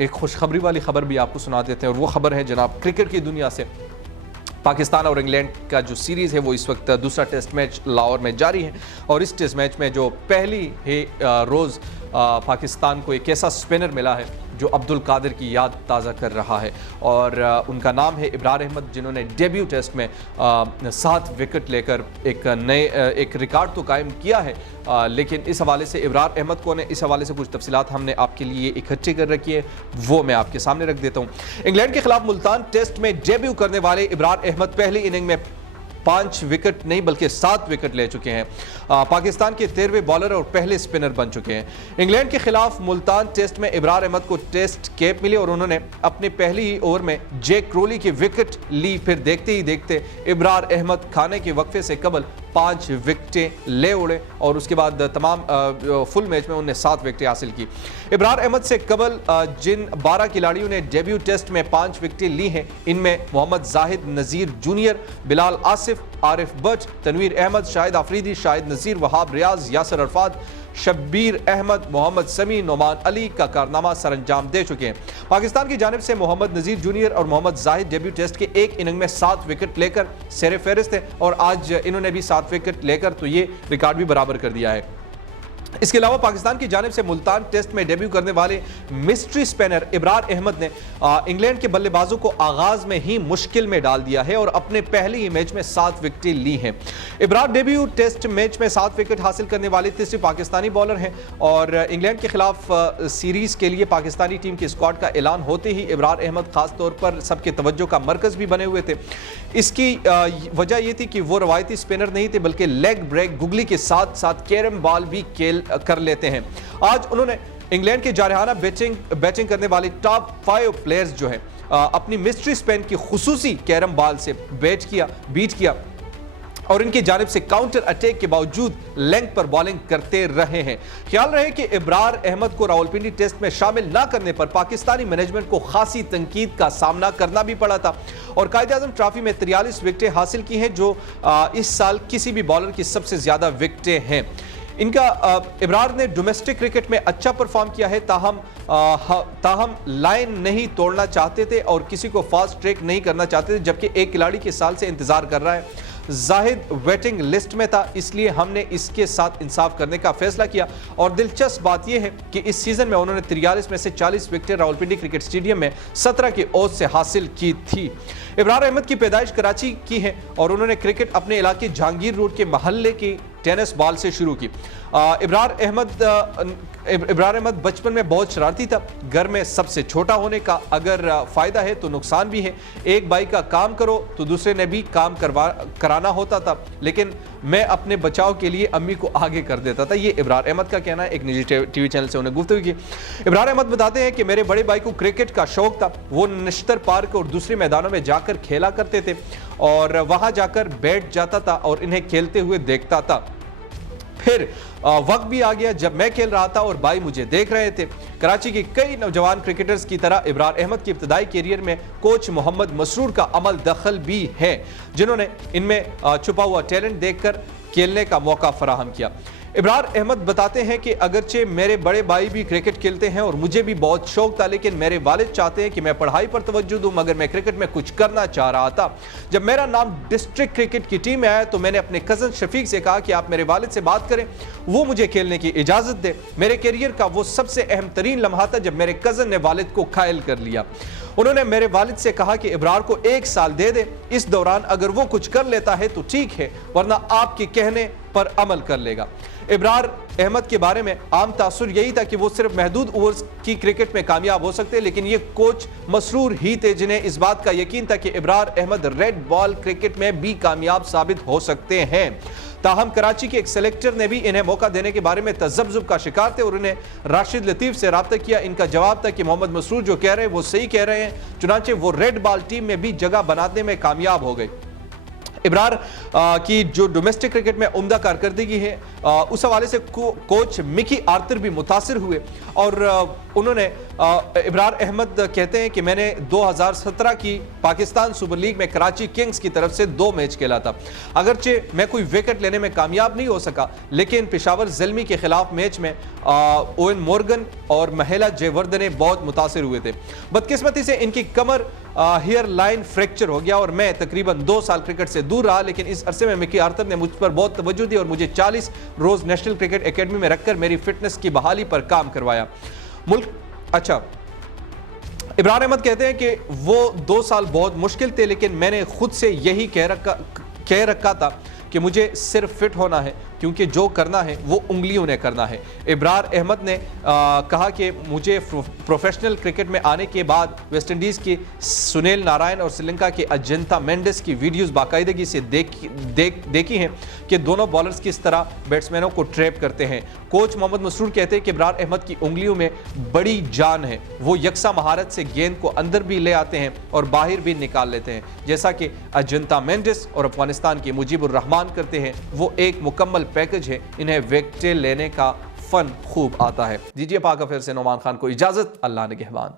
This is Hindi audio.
एक खुशखबरी वाली खबर भी आपको सुना देते हैं और वो खबर है जनाब क्रिकेट की दुनिया से। पाकिस्तान और इंग्लैंड का जो सीरीज़ है वो इस वक्त दूसरा टेस्ट मैच लाहौर में जारी है और इस टेस्ट मैच में जो पहली ही रोज़ पाकिस्तान को एक ऐसा स्पिनर मिला है जो अब्दुल कादिर की याद ताज़ा कर रहा है और उनका नाम है इब्रार अहमद, जिन्होंने डेब्यू टेस्ट में 7 विकेट लेकर एक रिकॉर्ड तो कायम किया है। लेकिन इस हवाले से इब्रार अहमद कौन है, इस हवाले से कुछ तफसीलात हमने आपके लिए इकट्ठी कर रखी है, वो मैं आपके सामने रख देता हूँ। इंग्लैंड के खिलाफ मुल्तान टेस्ट में डेब्यू करने वाले इब्रार अहमद पहली इनिंग में 5 विकेट नहीं बल्कि 7 विकेट ले चुके हैं। पाकिस्तान के 13वें बॉलर और पहले स्पिनर बन चुके हैं। इंग्लैंड के खिलाफ मुल्तान टेस्ट में इब्रार अहमद को टेस्ट कैप मिली और उन्होंने अपनी पहली ही ओवर में जैक क्रोली की विकेट ली। फिर देखते ही देखते इब्रार अहमद खाने के वक्फे से कबल 5 विकेटें ले उड़े और उसके बाद तमाम फुल मैच में उन्होंने 7 विकेटें हासिल की। इब्रार अहमद से कबल जिन 12 खिलाड़ियों ने डेब्यू टेस्ट में 5 विकेटें ली हैं, इनमें मोहम्मद जाहिद नज़ीर जूनियर, बिलाल आसिफ, आरिफ बट, तनवीर अहमद, शाहिद आफरीदी, शाहिद नज़ीर, वहाब रियाज, यासर अरफात, शब्बीर अहमद, मोहम्मद समी, नोमान अली का कारनामा सर अंजाम दे चुके हैं। पाकिस्तान की जानिब से मोहम्मद नज़ीर जूनियर और मोहम्मद जाहिद डेब्यू टेस्ट के एक इनिंग में 7 विकेट लेकर सेरे फहरिस्त थे और आज इन्होंने भी 7 विकेट लेकर तो ये रिकॉर्ड भी बराबर कर दिया है। इसके अलावा पाकिस्तान की जानिब से मुल्तान टेस्ट में डेब्यू करने वाले मिस्ट्री स्पिनर इब्रार अहमद ने इंग्लैंड के बल्लेबाजों को आगाज में ही मुश्किल में डाल दिया है और अपने पहले ही मैच में 7 विकेटें ली हैं। इब्रार डेब्यू टेस्ट मैच में 7 विकेट हासिल करने वाले तीसरे पाकिस्तानी बॉलर हैं और इंग्लैंड के खिलाफ सीरीज के लिए पाकिस्तानी टीम की स्क्वाड का ऐलान होते ही इब्रार अहमद खास तौर पर सबके तवज्जो का मरकज भी बने हुए थे। इसकी वजह यह थी कि वो रवायती स्पिनर नहीं थे बल्कि लेग ब्रेक गुगली के साथ साथ कैरम बॉल भी कर लेते हैं। आज उन्होंने इंग्लैंड के जारहाना बैटिंग करने वाले टॉप 5 प्लेयर्स जो हैं अपनी मिस्ट्री स्पिन की खुसूसी कैरम बॉल से बीट किया और इनकी जानिब से काउंटर अटैक के बावजूद लेंथ पर बॉलिंग करते रहे हैं। ख्याल रहे कि इब्रार अहमद को रावलपिंडी टेस्ट में शामिल ना करने पर पाकिस्तानी मैनेजमेंट को खासी तनकीद का सामना करना भी पड़ा था और कायद-ए-आज़म ट्रॉफी में 43 विकेटें हासिल की हैं जो इस साल किसी भी बॉलर की सबसे ज्यादा विकेटें हैं। इनका इब्रार ने डोमेस्टिक क्रिकेट में अच्छा परफॉर्म किया है, ताहम लाइन नहीं तोड़ना चाहते थे और किसी को फास्ट ट्रैक नहीं करना चाहते थे, जबकि एक खिलाड़ी के साल से इंतजार कर रहा है। जाहिद वेटिंग लिस्ट में था, इसलिए हमने इसके साथ इंसाफ करने का फैसला किया और दिलचस्प बात यह है कि इस सीजन में उन्होंने 43 में से 40 विकेटें रावलपिंडी क्रिकेट स्टेडियम में 17 के औज से हासिल की थी। इब्रार अहमद की पैदाइश कराची की है और उन्होंने क्रिकेट अपने इलाके जहांगीर रोड के महल्ले की टेनिस बॉल से शुरू की। इब्रार अहमद बचपन में बहुत शरारती था। घर में सबसे छोटा होने का अगर फायदा है तो नुकसान भी है। एक भाई का काम करो तो दूसरे ने भी काम कराना होता था, लेकिन मैं अपने बचाव के लिए अम्मी को आगे कर देता था। ये इब्रार अहमद का कहना है। एक निजी टीवी चैनल से उन्हें गुफ्तगू की। इब्रार अहमद बताते हैं कि मेरे बड़े भाई को क्रिकेट का शौक था, वो नश्तर पार्क और दूसरे मैदानों में जाकर खेला करते थे और वहां जाकर बैठ जाता था और इन्हें खेलते हुए देखता था। फिर वक्त भी आ गया जब मैं खेल रहा था और भाई मुझे देख रहे थे। कराची के कई नौजवान क्रिकेटर्स की तरह इब्रार अहमद के इब्तदाई कैरियर में कोच मोहम्मद मसरूर का अमल दखल भी है, जिन्होंने इनमें छुपा हुआ टैलेंट देखकर खेलने का मौका फराहम किया। इब्रार अहमद बताते हैं कि अगरचे मेरे बड़े भाई भी क्रिकेट खेलते हैं और मुझे भी बहुत शौक था, लेकिन मेरे वालिद चाहते हैं कि मैं पढ़ाई पर तवज्जो दूं, मगर मैं क्रिकेट में कुछ करना चाह रहा था। जब मेरा नाम डिस्ट्रिक्ट क्रिकेट की टीम में आया तो मैंने अपने कज़न शफीक से कहा कि आप मेरे वालिद से बात करें, वो मुझे खेलने की इजाज़त दे। मेरे करियर का वो सबसे अहम तरीन लम्हा था जब मेरे कज़न ने वालिद को कायल कर लिया। उन्होंने मेरे वालिद से कहा कि इब्रार को 1 साल दे दे, इस दौरान अगर वो कुछ कर लेता है तो ठीक है, वरना आपके कहने पर अमल कर लेगा। इब्रार अहमद के बारे में आम तासुर यही था कि वो सिर्फ महदूद ओवर्स की क्रिकेट में कामयाब हो सकते, लेकिन ये कोच मसरूर ही थे जिन्हें इस बात का यकीन था कि Ibrar Ahmed red ball cricket में भी कामयाब साबित हो सकते हैं। ताहम कराची के एक सेलेक्टर ने भी इन्हें मौका देने के बारे में तजब्जुब का शिकार थे और उन्हें राशिद लतीफ से रब्ता किया। इनका जवाब था कि मोहम्मद मसरूर जो कह रहे हैं वो सही कह रहे हैं, चुनांचे वो रेड बॉल टीम में भी जगह बनाने में कामयाब हो गए। इब्रार की जो डोमेस्टिक क्रिकेट में उम्दा कारकर्दगी है उस हवाले से कोच मिकी आर्थर भी मुतासिर हुए और उन्होंने इब्रार अहमद कहते हैं कि मैंने 2017 की पाकिस्तान सुपर लीग में कराची किंग्स की तरफ से 2 मैच खेला था। अगरचे मैं कोई विकेट लेने में कामयाब नहीं हो सका, लेकिन पेशावर ज़ल्मी के खिलाफ मैच में ओवन मॉर्गन और महिला जयवर्धने बहुत मुतासिर हुए थे। बदकिस्मती से इनकी कमर हेयर लाइन फ्रैक्चर हो गया और मैं तकरीबन 2 साल क्रिकेट से दूर रहा, लेकिन इस अरसे में मिकी आर्थर ने मुझ पर बहुत तवज्जो दी और मुझे 40 रोज नेशनल क्रिकेट एकेडमी में रखकर मेरी फिटनेस की बहाली पर काम करवाया। इब्रार अहमद कहते हैं कि वो 2 साल बहुत मुश्किल थे, लेकिन मैंने खुद से यही कह रखा था कि मुझे सिर्फ फिट होना है, क्योंकि जो करना है वो उंगलियों ने करना है। इब्रार अहमद ने कहा कि मुझे प्रोफेशनल क्रिकेट में आने के बाद वेस्ट इंडीज़ की सुनील नारायण और श्रीलंका के अजंता मेंडिस की वीडियोस बाकायदगी से देखी हैं कि दोनों बॉलर्स किस तरह बैट्समैनों को ट्रैप करते हैं। कोच मोहम्मद मसरूर कहते हैं कि इब्रार अहमद की उंगलियों में बड़ी जान है, वो यकसा महारत से गेंद को अंदर भी ले आते हैं और बाहर भी निकाल लेते हैं, जैसा कि अजंता मेंडिस और अफगानिस्तान के मुजीबुर रहमान करते हैं। वो एक मुकम्मल पैकेज है, इन्हें विकेट लेने का फन खूब आता है। दीजिए पाक अफेयर से नोमान खान को इजाजत। अल्लाह निगहबान।